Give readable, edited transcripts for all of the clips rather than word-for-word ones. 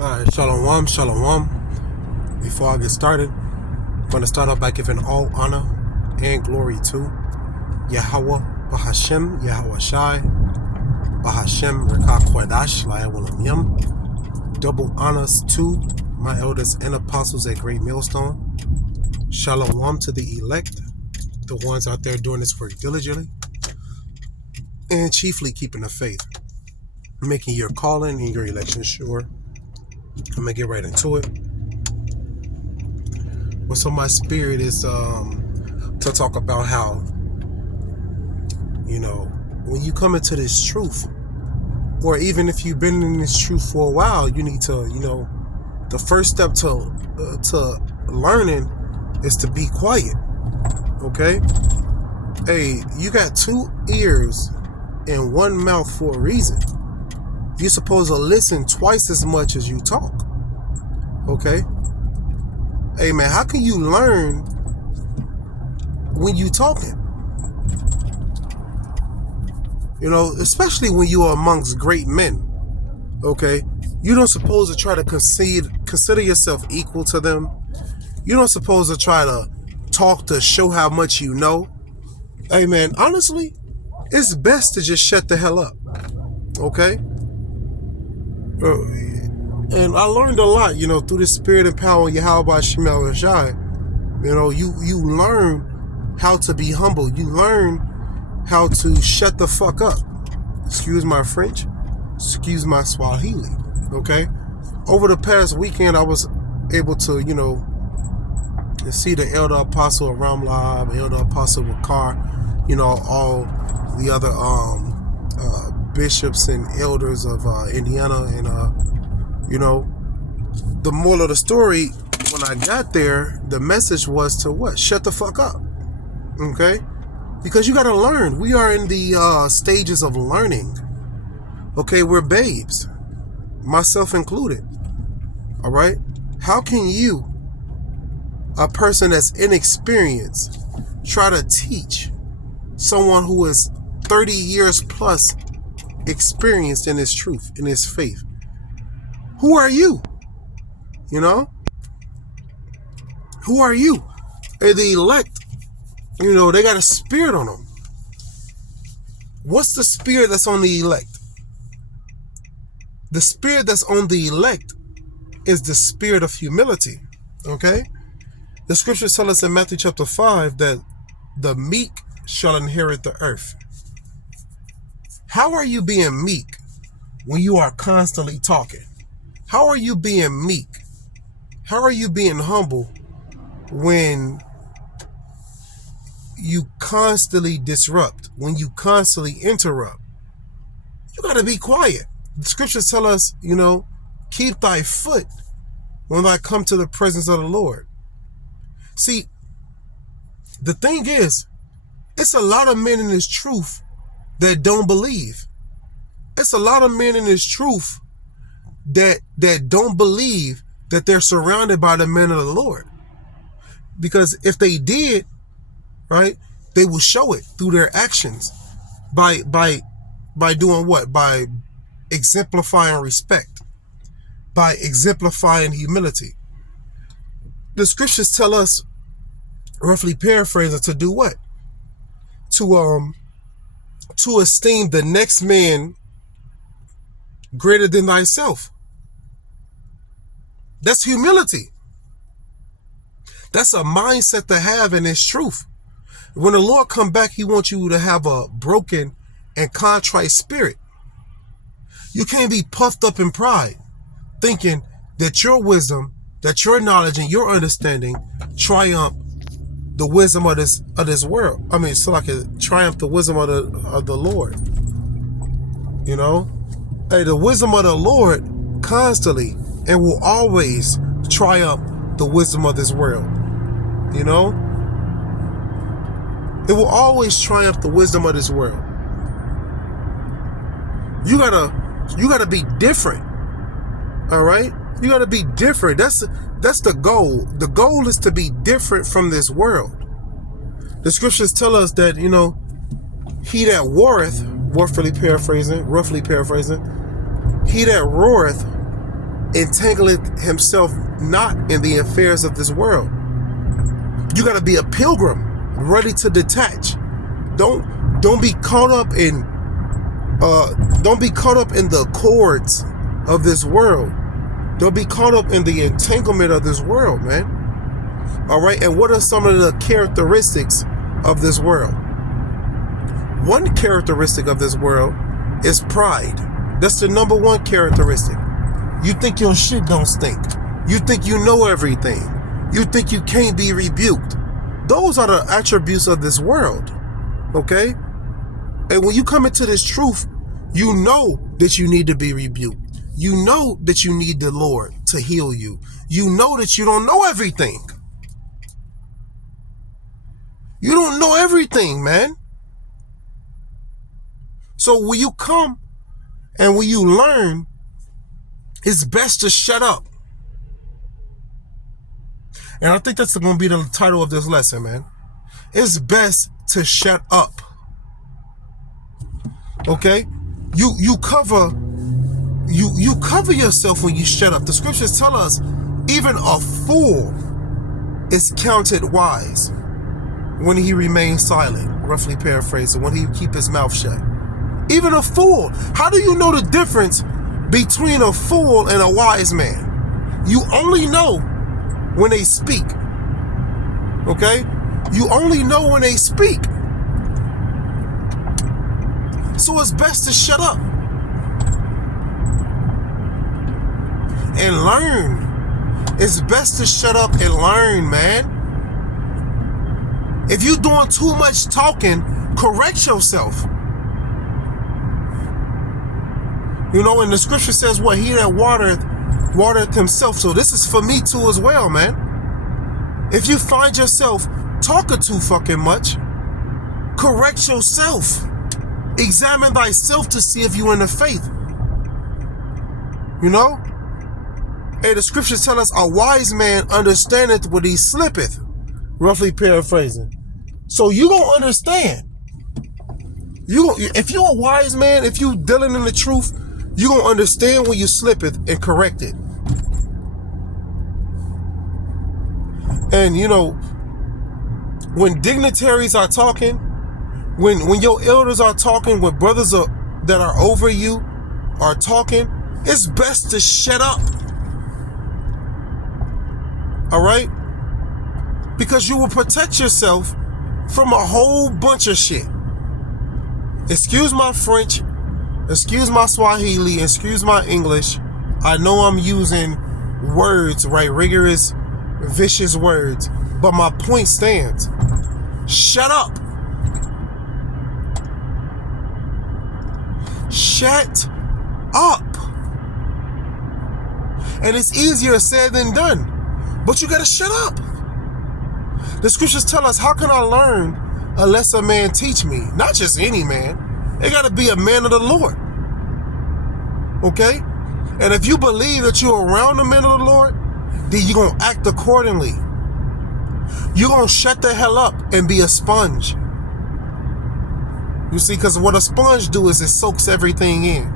Alright, shalom, shalom. Before I get started, I'm going to start off by giving all honor and glory to Yahweh, Bahashem, Yahweh Shai, Bahashem, Rekah Kodash, La'ewolam Yim. Double honors to my elders and apostles at Great Millstone. Shalom to the elect, the ones out there doing this work diligently, and chiefly keeping the faith, making your calling and your election sure. I'm going to get right into it. What's on my spirit is to talk about how, when you come into this truth, or even if you've been in this truth for a while, you need to, the first step to learning is to be quiet. Okay? Hey, you got 2 ears and 1 mouth for a reason. You're supposed to listen twice as much as you talk. Okay? Hey man, how can you learn when you talking? Especially when you are amongst great men. Okay? You don't supposed to try to consider yourself equal to them. You don't supposed to try to talk to show how much you know. Hey man, honestly, it's best to just shut the hell up. Okay? And I learned a lot, through the spirit and power of Yahweh Shemel Rashai. You learn how to be humble. You learn how to shut the fuck up. Excuse my French. Excuse my Swahili. Okay? Over the past weekend, I was able to, see the Elder Apostle of Ramlab, Elder Apostle Wakar, all the other bishops and elders of Indiana, and the moral of the story, when I got there, the message was to what? Shut the fuck up. Okay? Because you gotta learn. We are in the stages of learning. Okay, we're babes, myself included. All right? How can you, a person that's inexperienced, try to teach someone who is 30 years plus experienced in his truth, in his faith? Who are you? Who are you? The elect, they got a spirit on them. What's the spirit that's on the elect? The spirit that's on the elect is the spirit of humility. Okay? The scriptures tell us in Matthew chapter 5 that the meek shall inherit the earth. How are you being meek when you are constantly talking? How are you being meek? How are you being humble when you constantly disrupt, when you constantly interrupt? You got to be quiet. The scriptures tell us, keep thy foot when I come to the presence of the Lord. See, the thing is, it's a lot of men in this truth that don't believe. It's a lot of men in this truth that don't believe that they're surrounded by the men of the Lord. Because if they did, right, they will show it through their actions by doing what? By exemplifying respect, by exemplifying humility. The scriptures tell us, roughly paraphrasing, to do what? To esteem the next man greater than thyself. That's humility. That's a mindset to have in this truth. When the Lord come back, he wants you to have a broken and contrite spirit. You can't be puffed up in pride, thinking that your wisdom, that your knowledge and your understanding triumph the wisdom of this world. I mean, so like a triumph the wisdom of the Lord. Hey, the wisdom of the Lord constantly and will always triumph the wisdom of this world. It will always triumph the wisdom of this world. You gotta be different. All right? You gotta be different. That's the goal. The goal is to be different from this world. The scriptures tell us that, he that warreth, roughly paraphrasing, he that roareth entangleth himself not in the affairs of this world. You got to be a pilgrim, ready to detach. Don't be caught up in the cords of this world. Don't be caught up in the entanglement of this world, man. All right. And what are some of the characteristics of this world? One characteristic of this world is pride. That's the number one characteristic. You think your shit don't stink. You think you know everything. You think you can't be rebuked. Those are the attributes of this world. Okay? And when you come into this truth, you know that you need to be rebuked. You know that you need the Lord to heal you. You know that you don't know everything. You don't know everything, man. So when you come and when you learn, it's best to shut up. And I think that's going to be the title of this lesson, man. It's best to shut up. Okay? You cover yourself when you shut up. The scriptures tell us even a fool is counted wise when he remains silent, roughly paraphrasing, when he keep his mouth shut. Even a fool. How do you know the difference between a fool and a wise man? You only know when they speak. Okay? You only know when they speak. So it's best to shut up and learn. It's best to shut up and learn, man. If you're doing too much talking, correct yourself. You know, and the scripture says what? He that watereth himself. So this is for me too as well, man. If you find yourself talking too fucking much, correct yourself. Examine thyself to see if you in the faith. You know? And the scriptures tell us a wise man understandeth what he slippeth. Roughly paraphrasing. So you gonna understand. If you're a wise man, if you dealing in the truth, you gonna understand when you slippeth and correct it. And you know, when dignitaries are talking, when your elders are talking, when brothers that are over you are talking, it's best to shut up. All right? Because you will protect yourself from a whole bunch of shit. Excuse my French, excuse my Swahili, excuse my English. I know I'm using words, right? Rigorous, vicious words. But my point stands. Shut up. Shut up. And it's easier said than done. But you gotta shut up. The scriptures tell us, how can I learn unless a man teach me? Not just any man. It gotta be a man of the Lord. Okay? And if you believe that you're around the men of the Lord, then you're gonna act accordingly. You're gonna shut the hell up and be a sponge. You see, because what a sponge do is it soaks everything in.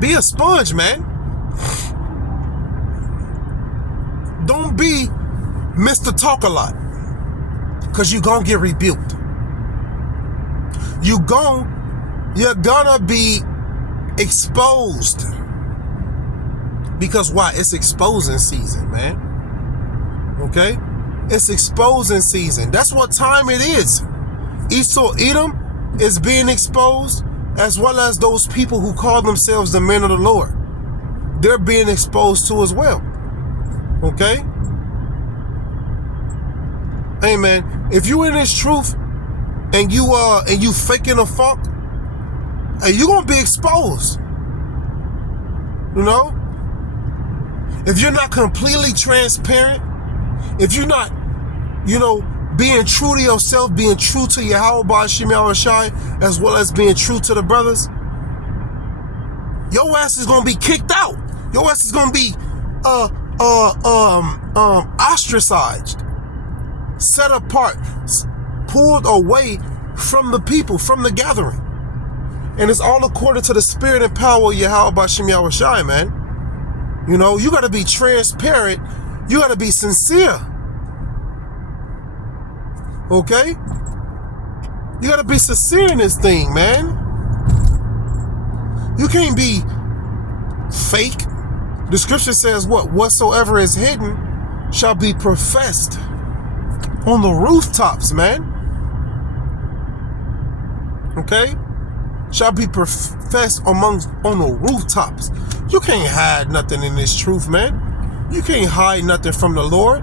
Be a sponge, man. Don't be Mr. Talk a Lot, because you're gonna get rebuked. You're gonna be exposed. Because why? It's exposing season, man. Okay? It's exposing season. That's what time it is. Esau, Edom is being exposed, as well as those people who call themselves the men of the Lord. They're being exposed too as well. Okay? Hey man, if you in this truth and you faking a funk, hey, you gonna be exposed. You know? If you're not completely transparent, if you're not, being true to yourself, being true to Yahweh Ba'ashim Yahushai, as well as being true to the brothers, your ass is gonna be kicked out. Your ass is gonna be ostracized, set apart, pulled away from the people, from the gathering. And it's all according to the spirit and power of Yahweh B'Shem Yahushai, man. You know, you got to be transparent. You got to be sincere. Okay? You got to be sincere in this thing, man. You can't be fake. The scripture says what? Whatsoever is hidden shall be professed on the rooftops, man. Okay? Shall be professed on the rooftops. You can't hide nothing in this truth, man. You can't hide nothing from the Lord.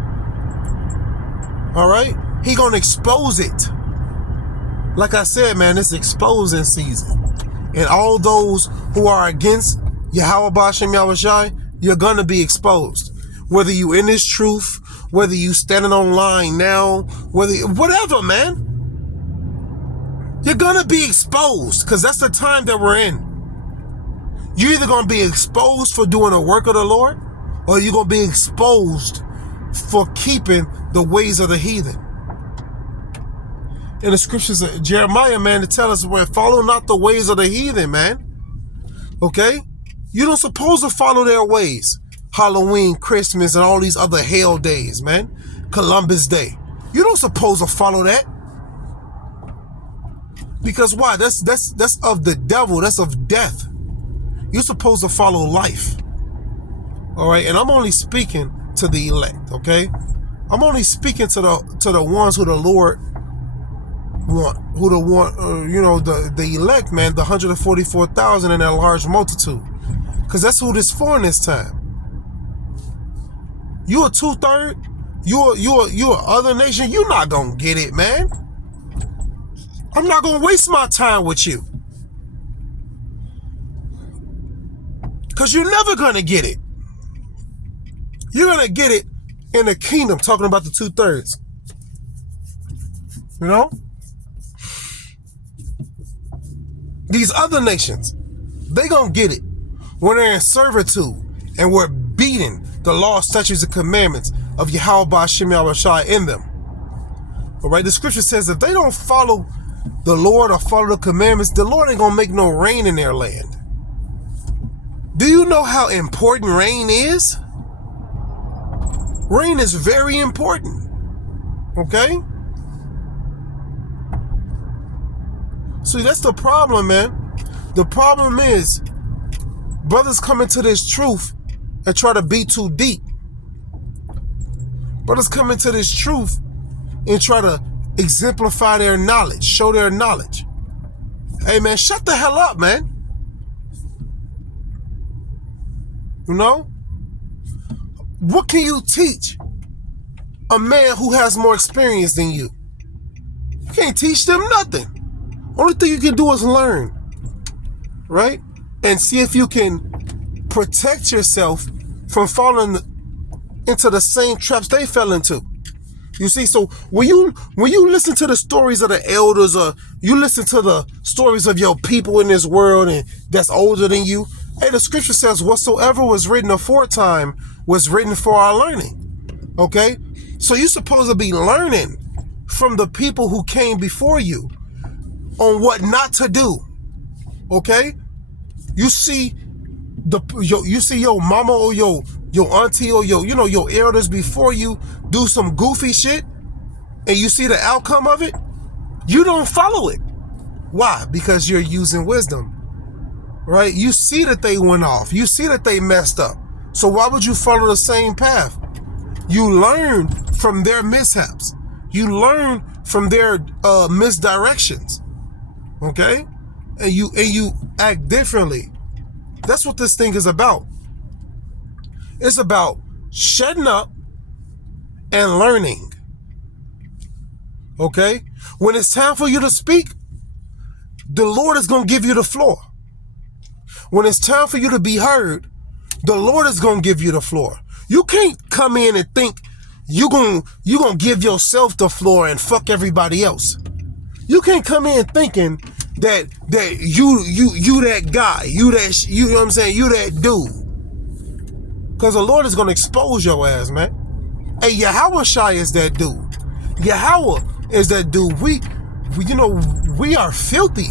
All right? He gonna expose it. Like I said, man, it's exposing season. And all those who are against Yahweh B'Shem Yahushai, you're gonna be exposed. Whether you in this truth, whether you standing online now, whatever, man. You're gonna be exposed, because that's the time that we're in. You're either gonna be exposed for doing the work of the Lord, or you're gonna be exposed for keeping the ways of the heathen. In the scriptures of Jeremiah, man, to tell us, well, follow not the ways of the heathen, man. Okay? You don't supposed to follow their ways. Halloween, Christmas, and all these other hell days, man. Columbus Day. You don't supposed to follow that. Because why? That's of the devil. That's of death. You're supposed to follow life. All right? And I'm only speaking to the elect, okay? I'm only speaking to the ones who the Lord want, the elect, man, the 144,000 in that large multitude, because that's who this for in this time. You a 2/3, you a other nation. You're not gonna get it, man. I'm not gonna waste my time with you, because you're never gonna get it. You're gonna get it in the kingdom. Talking about the 2/3, you know. These other nations, they gonna get it when they're in servitude and we're beating the law, statutes, and commandments of Yahweh B'Shem Yahushai in them. All right, the scripture says if they don't follow the Lord or follow the commandments, the Lord ain't gonna make no rain in their land. Do you know how important rain is? Rain is very important. Okay? See, that's the problem, man. The problem is brothers come into this truth and try to be too deep. Brothers come into this truth and try to exemplify their knowledge, show their knowledge. Hey, man, shut the hell up, man. You know? What can you teach a man who has more experience than you? You can't teach them nothing. Only thing you can do is learn, right? And see if you can protect yourself from falling into the same traps they fell into. You see, so when you listen to the stories of the elders, or you listen to the stories of your people in this world and that's older than you, hey, the scripture says whatsoever was written aforetime was written for our learning. Okay? So you're supposed to be learning from the people who came before you on what not to do. Okay? You see your mama or your auntie or your elders before you do some goofy shit, and you see the outcome of it, you don't follow it. Why? Because you're using wisdom. Right? You see that they went off. You see that they messed up. So why would you follow the same path? You learn from their mishaps. You learn from their misdirections. Okay? And you act differently. That's what this thing is about. It's about shutting up and learning. Okay? When it's time for you to speak, the Lord is going to give you the floor. When it's time for you to be heard, the Lord is going to give you the floor. You can't come in and think you're going to give yourself the floor and fuck everybody else. You can't come in thinking that you that guy, you know what I'm saying, you that dude. Because the Lord is going to expose your ass, man. Hey, Yahweh Shai is that dude. Yahweh is that dude. We are filthy.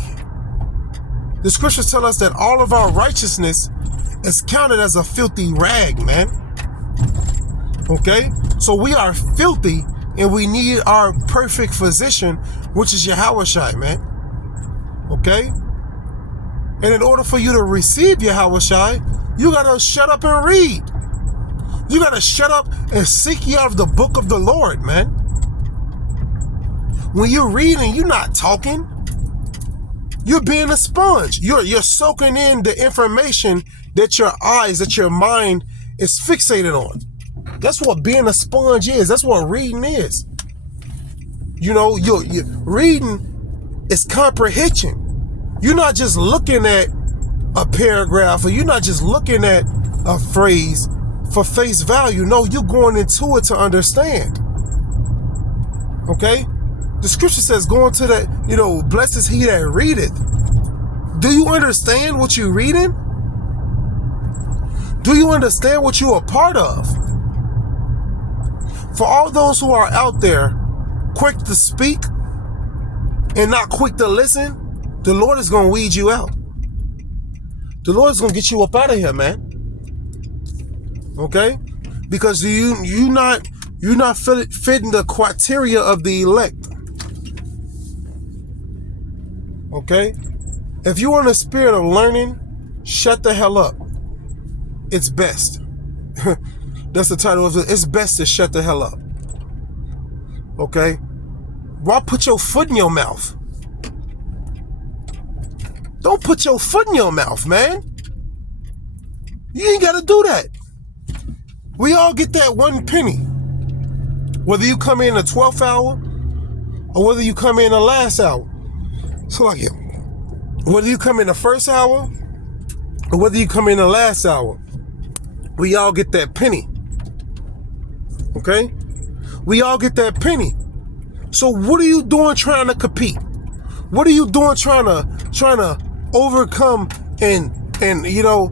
The scriptures tell us that all of our righteousness is counted as a filthy rag, man. Okay? So we are filthy and we need our perfect physician, which is Yahushua, man. Okay? And in order for you to receive Yahushua, you gotta shut up and read. You gotta shut up and seek ye out of the book of the Lord, man. When you're reading, you're not talking. You're being a sponge. You're soaking in the information that your eyes, that your mind is fixated on. That's what being a sponge is. That's what reading is. You know, you're reading is comprehension. You're not just looking at a paragraph, or you're not just looking at a phrase for face value. No, you're going into it to understand. Okay? The scripture says, go into that, you know, blessed is he that readeth. Do you understand what you're reading? Do you understand what you're a part of? For all those who are out there quick to speak and not quick to listen, the Lord is going to weed you out. The Lord is going to get you up out of here, man. Okay? Because you're not fitting the criteria of the elect. Okay? If you want a spirit of learning, shut the hell up. It's best. That's the title of it. It's best to shut the hell up. Okay? Why put your foot in your mouth? Don't put your foot in your mouth, man. You ain't got to do that. We all get that one penny. Whether you come in the 12th hour or whether you come in the last hour. So like, whether you come in the first hour or whether you come in the last hour, we all get that penny. Okay? We all get that penny. So what are you doing trying to compete? What are you doing trying to overcome and you know,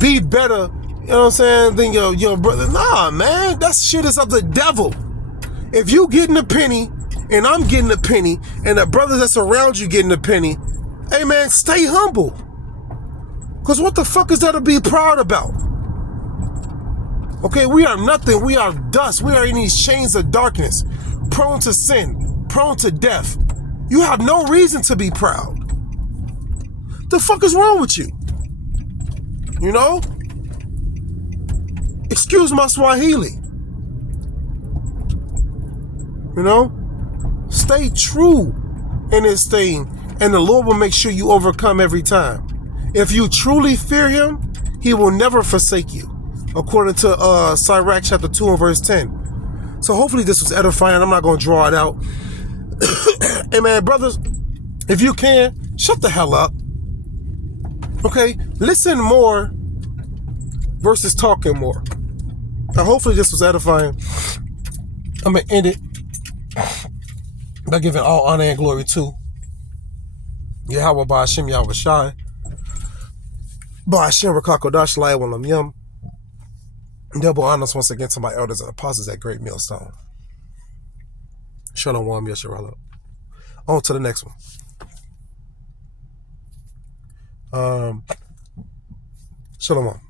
be better, you know what I'm saying, than your brother? Nah, man, that shit is of the devil. If you getting a penny and I'm getting a penny and the brothers that's around you getting a penny, hey man, stay humble. Cause what the fuck is that to be proud about? Okay, we are nothing. We are dust. We are in these chains of darkness, prone to sin, prone to death. You have no reason to be proud. The fuck is wrong with you? You know? Excuse my Swahili. You know? Stay true in this thing, and the Lord will make sure you overcome every time. If you truly fear him, he will never forsake you, according to Sirach chapter 2 and verse 10. So hopefully this was edifying. I'm not going to draw it out. Hey man, brothers, if you can, shut the hell up. Okay? Listen more versus talking more. Now hopefully this was edifying. I'm going to end it by giving all honor and glory to Yahweh Ba'ashem Yahweh Shai Ba'ashem Rakakodash Laiwalam Yum. Double honors once again to my elders and apostles at Great Millstone. Shalom Yesharala. On to the next one. Shalom.